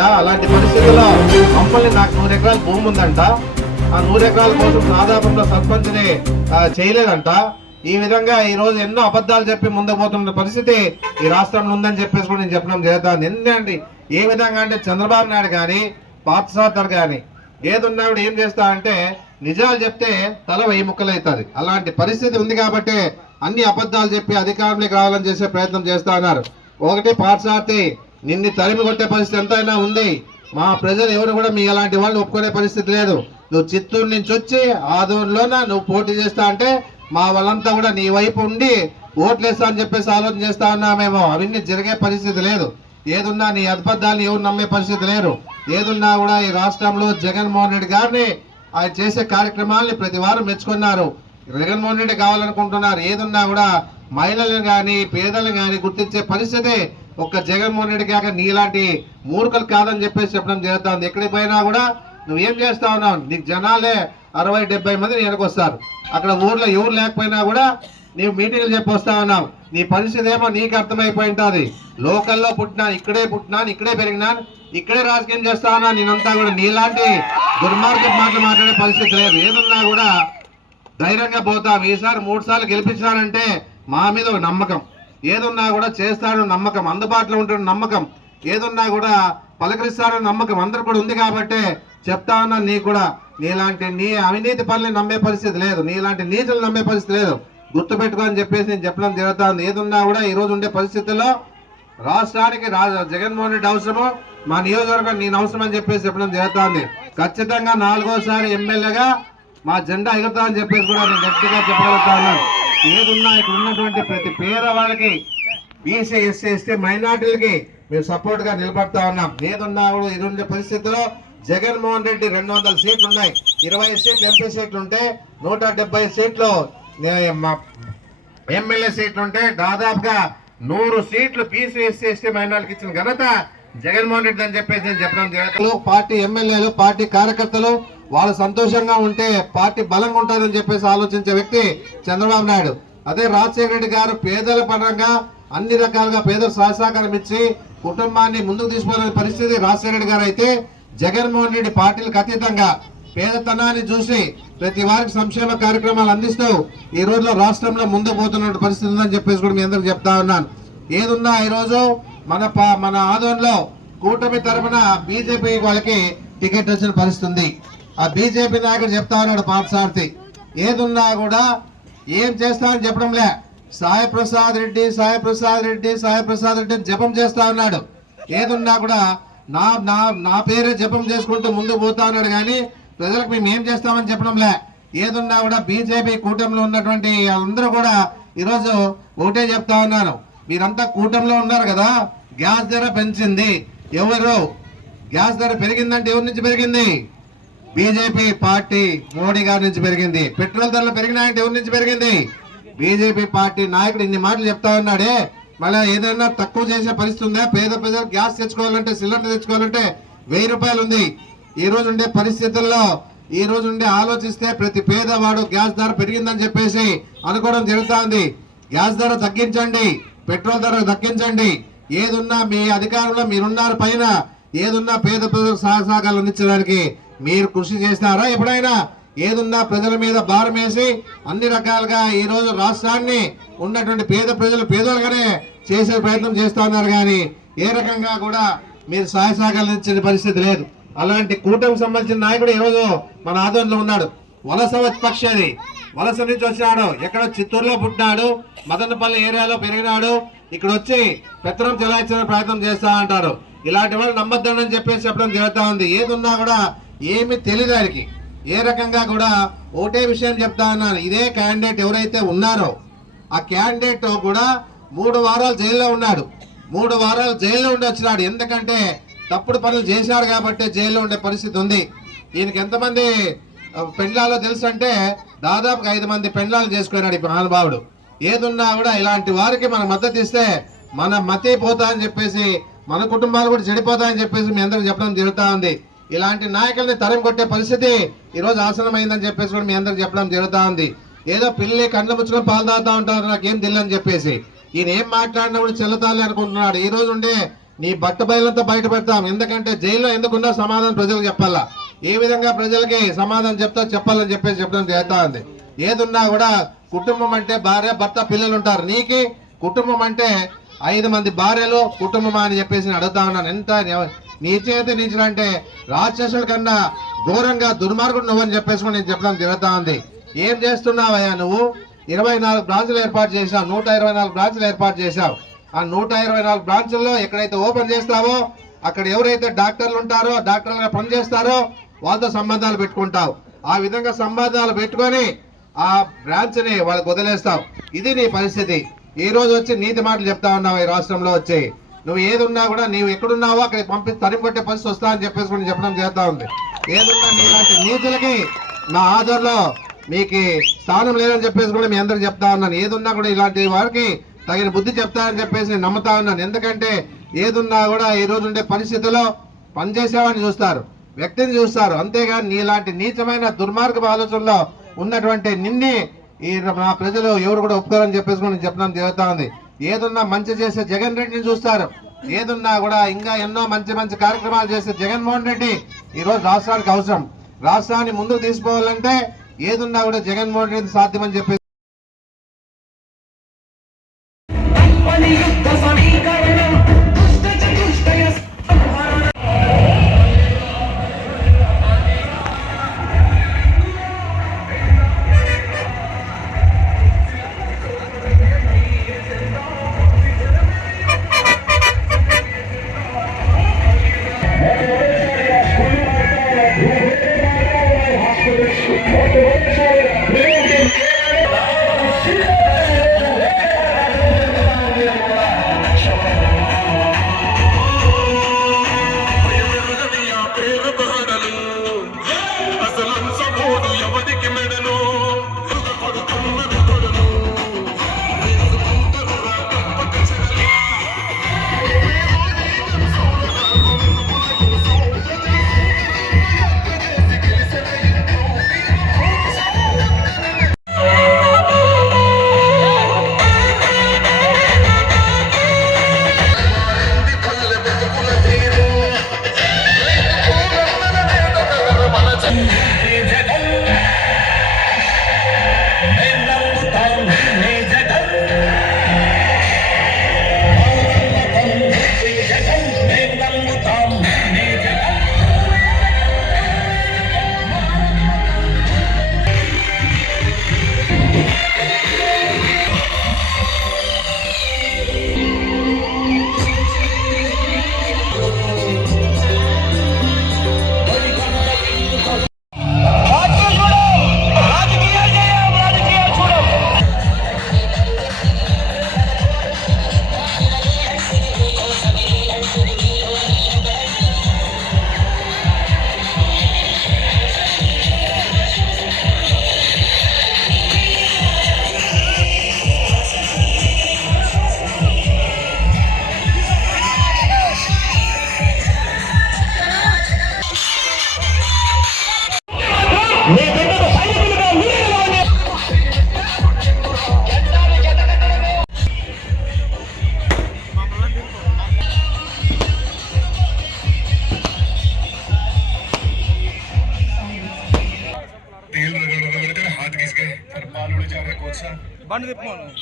అలాంటి పరిస్థితుల్లో మమ్మల్ని నాకు నూరు ఎకరాల భూమి ఉందంట. ఆ నూరు ఎకరాల కోసం సాధారణంలో సర్పంచ్ని చేయలేదంట. ఈ విధంగా ఈ రోజు ఎన్నో అబద్ధాలు చెప్పి ముందు పోతున్న పరిస్థితి ఈ రాష్ట్రంలో ఉందని చెప్పేసి కూడా నేను చెప్పడం జరుగుతుంది. ఎందుకంటే ఏ విధంగా అంటే చంద్రబాబు నాయుడు కానీ పార్థసారథర్ కానీ ఏదున్నా కూడా ఏం చేస్తా అంటే నిజాలు చెప్తే తల వెయ్యి ముక్కలు అవుతుంది. అలాంటి పరిస్థితి ఉంది కాబట్టి అన్ని అబద్ధాలు చెప్పి అధికారంలోకి రావాలని చేసే ప్రయత్నం చేస్తా ఉన్నారు. ఒకటి పాఠశార్థి నిన్ను తరిమి కొట్టే పరిస్థితి ఎంతైనా ఉంది. మా ప్రజలు ఎవరు కూడా మీ అలాంటి వాళ్ళు ఒప్పుకునే పరిస్థితి లేదు. నువ్వు చిత్తూరు నుంచి వచ్చి ఆదూరులోన నువ్వు పోటీ చేస్తా అంటే మా వాళ్ళంతా కూడా నీ వైపు ఉండి ఓట్లేస్తా అని చెప్పేసి ఆలోచన చేస్తా ఉన్నామేమో. అవన్నీ జరిగే పరిస్థితి లేదు. ఏదున్నా నీ అబద్ధాలు ఎవరు నమ్మే పరిస్థితి లేరు ఏదున్నా కూడా ఈ రాష్ట్రంలో జగన్మోహన్ రెడ్డి గారిని ఆయన చేసే కార్యక్రమాల్ని ప్రతి వారం మెచ్చుకున్నారు. జగన్మోహన్ రెడ్డి కావాలనుకుంటున్నారు. ఏదున్నా కూడా మహిళలను కానీ పేదలను కానీ గుర్తించే పరిస్థితి ఒక్క జగన్మోహన్ రెడ్డి కాక నీలాంటి మూర్ఖలు కాదని చెప్పేసి చెప్పడం జరుగుతుంది. ఎక్కడికి పోయినా కూడా నువ్వేం చేస్తా ఉన్నావు? నీకు జనాలే అరవై డెబ్బై మంది వెనకొస్తారు అక్కడ ఊర్లో ఎవరు లేకపోయినా కూడా నీవు మీటింగ్లు చెప్పి వస్తా ఉన్నావు. నీ పరిస్థితి ఏమో నీకు అర్థమైపోయి ఉంటుంది. లోకల్లో పుట్టినాను ఇక్కడే పుట్టినాను ఇక్కడే పెరిగినాను ఇక్కడే రాజకీయం చేస్తా ఉన్నా నేనంతా కూడా నీలాంటి దుర్మార్గ మాటలు మాట్లాడే పరిస్థితి లేదు. ఏదున్నా కూడా ధైర్యంగా పోతాం. ఈసారి మూడు సార్లు గెలిపించాలంటే మా మీద ఒక నమ్మకం. ఏదున్నా కూడా చేస్తాడు నమ్మకం అందుబాటులో ఉంటాడు నమ్మకం. ఏదున్నా కూడా పలకరిస్తాడు నమ్మకం. అందరు కూడా ఉంది కాబట్టే చెప్తా ఉన్నా నీ కూడా. నీలాంటి నీ అవినీతి పనులు నమ్మే పరిస్థితి లేదు. నీలాంటి నీతులు నమ్మే పరిస్థితి లేదు. గుర్తుపెట్టుకో అని చెప్పేసి నేను చెప్పడం జరుగుతా ఉంది ఏదున్నా కూడా ఈ రోజు ఉండే పరిస్థితుల్లో రాష్ట్రానికి జగన్మోహన్ రెడ్డి అవసరము మా నియోజకవర్గం నేను అవసరం అని చెప్పేసి చెప్పడం జరుగుతుంది. ఖచ్చితంగా నాలుగోసారి ఎమ్మెల్యేగా మా జెండా ఎగురుతా అని చెప్పేసి కూడా నేను గట్టిగా చెప్పగలుగుతా ఉన్నాను. ఏదున్నా ఇక్కడ ఉన్నటువంటి ప్రతి పేదవాళ్ళకి బీసీ ఎస్సీ ఎస్టీ మైనార్టీలకి మేము సపోర్ట్గా నిలబడతా ఉన్నాం. ఏదున్నా కూడా ఇది ఉండే పరిస్థితిలో జగన్మోహన్ రెడ్డి రెండు వందల సీట్లు ఉన్నాయి ఇరవై సీట్లు ఎంపీ సీట్లు ఉంటే నూట డెబ్బై సీట్లు మా ఎమ్మెల్యే సీట్లు ఉంటే దాదాపుగా నూరు సీట్లు పీసీ ఎస్సీ ఎస్టీ మైనార్టీకి ఇచ్చిన ఘనత జగన్మోహన్ రెడ్డి అని చెప్పేసి నేను చెప్పడం జరుగుతుంది. పార్టీ ఎమ్మెల్యేలు పార్టీ కార్యకర్తలు వాళ్ళు సంతోషంగా ఉంటే పార్టీ బలంగా ఉంటుందని చెప్పేసి ఆలోచించే వ్యక్తి చంద్రబాబు నాయుడు. అదే రాజశేఖర రెడ్డి గారు పేదల పరంగా అన్ని రకాలుగా పేద సహసహకారం ఇచ్చి కుటుంబాన్ని ముందుకు తీసుకోవాలనే పరిస్థితి రాజశేఖర రెడ్డి గారు అయితే జగన్మోహన్ రెడ్డి పార్టీలకు అతీతంగా పేదతనాన్ని చూసి ప్రతి వారికి సంక్షేమ కార్యక్రమాలు అందిస్తూ ఈ రోజులో రాష్ట్రంలో ముందుకు పోతున్న పరిస్థితి ఉందని చెప్పేసి కూడా మీ అందరికి చెప్తా ఉన్నాను. ఏదున్నా ఈరోజు మన మన ఆధ్వర్యంలో కూటమి తరపున బీజేపీ వాళ్ళకి టికెట్ వచ్చిన పరిస్థితి ఉంది. ఆ బీజేపీ నాయకుడు చెప్తా ఉన్నాడు పార్థసారథి ఏదున్నా కూడా ఏం చేస్తామని చెప్పడంలే. సాయి ప్రసాద్ రెడ్డి సాయి ప్రసాద్ రెడ్డి సాయి ప్రసాద్ రెడ్డి జపం చేస్తా ఉన్నాడు. ఏదున్నా కూడా నా నా నా పేరే జపం చేసుకుంటూ ముందుకు పోతా ఉన్నాడు కానీ ప్రజలకు మేము ఏం చేస్తామని చెప్పడంలే. ఏదున్నా కూడా బీజేపీ కూటమిలో ఉన్నటువంటి అందరూ కూడా ఈరోజు ఒకటే చెప్తా ఉన్నాను. మీరంతా కూటమిలో ఉన్నారు కదా గ్యాస్ ధర పెంచింది. ఎవరు? గ్యాస్ ధర పెరిగిందంటే ఎవరి నుంచి పెరిగింది? బీజేపీ పార్టీ మోడీ గారి నుంచి పెరిగింది. పెట్రోల్ ధరలు పెరిగినాయంటే ఎవరి నుంచి పెరిగింది? బీజేపీ పార్టీ నాయకుడు ఇన్ని మాటలు చెప్తా ఉన్నాడే. మళ్ళీ ఏదైనా తక్కువ చేసే పరిస్థితి ఉందా? పేద ప్రజలు గ్యాస్ తెచ్చుకోవాలంటే సిలిండర్ తెచ్చుకోవాలంటే వెయ్యి రూపాయలు ఉంది. ఈ రోజు ఉండే పరిస్థితుల్లో ఈ రోజు ఉండే ఆలోచిస్తే ప్రతి పేదవాడు గ్యాస్ ధర పెరిగిందని చెప్పేసి అనుకోవడం జరుగుతూ ఉంది గ్యాస్ ధర తగ్గించండి పెట్రోల్ ధర తగ్గించండి. ఏదున్నా మీ అధికారంలో మీరున్నారు పైన ఏదున్నా పేద ప్రజలకు సహసాగాలు అందించడానికి మీరు కృషి చేస్తారా ఎప్పుడైనా ఏదున్నా ప్రజల మీద భారం వేసి అన్ని రకాలుగా ఈ రోజు రాష్ట్రాన్ని ఉన్నటువంటి పేద ప్రజలు పేదలుగానే చేసే ప్రయత్నం చేస్తా ఉన్నారు కానీ ఏ రకంగా కూడా మీరు సహాయ సహకారాలు పరిస్థితి లేదు. అలాంటి కూటమికి సంబంధించిన నాయకుడు ఈరోజు మన ఆధ్వర్యంలో ఉన్నాడు. వలస పక్షి అది. వలస నుంచి వచ్చినాడు. ఎక్కడ చిత్తూరులో పుట్టినాడు. మదనపల్లి ఏరియాలో పెరిగినాడు. ఇక్కడ వచ్చి పెత్తనం చెలాయించిన ప్రయత్నం చేస్తా అంటారు. ఇలాంటి వాళ్ళు నమ్మద్దని చెప్పేసి చెప్పడం జరుగుతూ ఉంది. ఏదున్నా కూడా ఏమి తెలియదు ఆయనకి. ఏ రకంగా కూడా ఒకటే విషయం చెప్తా ఉన్నాను ఇదే క్యాండిడేట్ ఎవరైతే ఉన్నారో ఆ క్యాండిడేట్ కూడా మూడు వారాలు జైల్లో ఉన్నాడు. మూడు వారాలు జైల్లో ఉండి వచ్చినాడు. ఎందుకంటే తప్పుడు పనులు చేశాడు కాబట్టి జైల్లో ఉండే పరిస్థితి ఉంది. ఈయనకి ఎంతమంది పెండ్లాలో తెలుసు అంటే దాదాపుగా ఐదు మంది పెండ్లాలు చేసుకున్నాడు ఈ మహానుభావుడు. ఏదున్నా కూడా ఇలాంటి వారికి మనం మద్దతు ఇస్తే మన మతి పోతా అని చెప్పేసి మన కుటుంబాలు కూడా చెడిపోతాయని చెప్పేసి మీ అందరికి చెప్పడం జరుగుతూ ఉంది. ఇలాంటి నాయకుల్ని తరం కొట్టే పరిస్థితి ఈరోజు ఆసనమైందని చెప్పేసి కూడా మీ అందరికి చెప్పడం జరుగుతూ ఉంది. ఏదో పిల్లి కండ్లు ముచ్చుకొని పాలు తాగుతా ఉంటారు నాకేం తెలియని చెప్పేసి. ఈయన ఏం మాట్లాడినా కూడా చెల్లుతాలి అనుకుంటున్నాడు. ఈ రోజు ఉండే నీ బట్ట బయలంతా బయట పెడతాం. ఎందుకంటే జైల్లో ఎందుకున్నా సమాధానం ప్రజలకు చెప్పాలా? ఏ విధంగా ప్రజలకి సమాధానం చెప్తా చెప్పాలని చెప్పేసి చెప్పడం చేస్తా ఉంది. ఏదున్నా కూడా కుటుంబం అంటే భార్య భర్త పిల్లలు ఉంటారు. నీకి కుటుంబం అంటే ఐదు మంది భార్యలు కుటుంబం అని చెప్పేసి అడుగుతా ఉన్నాను. ఎంత నీ చేతి నీచుడంటే రాక్షసుల కన్నా ఘోరంగా దుర్మార్గుడు నువ్వని చెప్పేసి నేను చెప్పడం జరుగుతా ఉంది. ఏం చేస్తున్నావయ్యా నువ్వు? ఇరవై నాలుగు బ్రాంచ్లు ఏర్పాటు చేసావు నూట ఇరవై నాలుగు బ్రాంచ్లు ఏర్పాటు చేసావు ఆ నూట ఇరవై నాలుగు బ్రాంచుల్లో ఎక్కడైతే ఓపెన్ చేస్తావో అక్కడ ఎవరైతే డాక్టర్లు ఉంటారో డాక్టర్లుగా పనిచేస్తారో వాళ్ళతో సంబంధాలు పెట్టుకుంటావు. ఆ విధంగా సంబంధాలు పెట్టుకొని ఆ బ్రాంచ్ని వాళ్ళకి వదిలేస్తావు. ఇది నీ పరిస్థితి. ఈ రోజు వచ్చి నీతి మాటలు చెప్తా ఉన్నావు ఈ రాష్ట్రంలో వచ్చి. నువ్వు ఏది ఉన్నా కూడా నీవు ఎక్కడున్నావో అక్కడికి పంపి తరిమి కొట్టే పరిస్థితి వస్తా అని చెప్పేసి కూడా చెప్పడం చేస్తా ఉంది. ఏదున్నా నీలాంటి నీతులకి నా ఆధార్లో మీకు స్థానం లేదని చెప్పేసి కూడా మీ అందరికి చెప్తా ఉన్నాను. ఏదున్నా కూడా ఇలాంటి వారికి తగిన బుద్ధి చెప్తారని చెప్పేసి నేను నమ్ముతా ఉన్నాను. ఎందుకంటే ఏదున్నా కూడా ఈ రోజు ఉండే పరిస్థితుల్లో పనిచేసేవాడిని చూస్తారు వ్యక్తిని చూస్తారు. అంతేగాని నీలాంటి నీచమైన దుర్మార్గపు ఆలోచనలో ఉన్నటువంటి నిన్నే ఈ మా ప్రజలు ఎవరు కూడా ఒప్పుకోరని చెప్పేసి కూడా నేను చెప్పడం జరుగుతా ఉంది. ఏదున్నా మంచి చేసే జగన్ రెడ్డిని చూస్తారు. ఏదున్నా కూడా ఇంకా ఎన్నో మంచి మంచి కార్యక్రమాలు చేసే జగన్మోహన్ రెడ్డి ఈ రోజు రాష్ట్రానికి అవసరం. రాష్ట్రాన్ని ముందుకు తీసుకోవాలంటే ఏదున్నా కూడా జగన్మోహన్ రెడ్డి సాధ్యమని చెప్పేసి Ramrip Mall.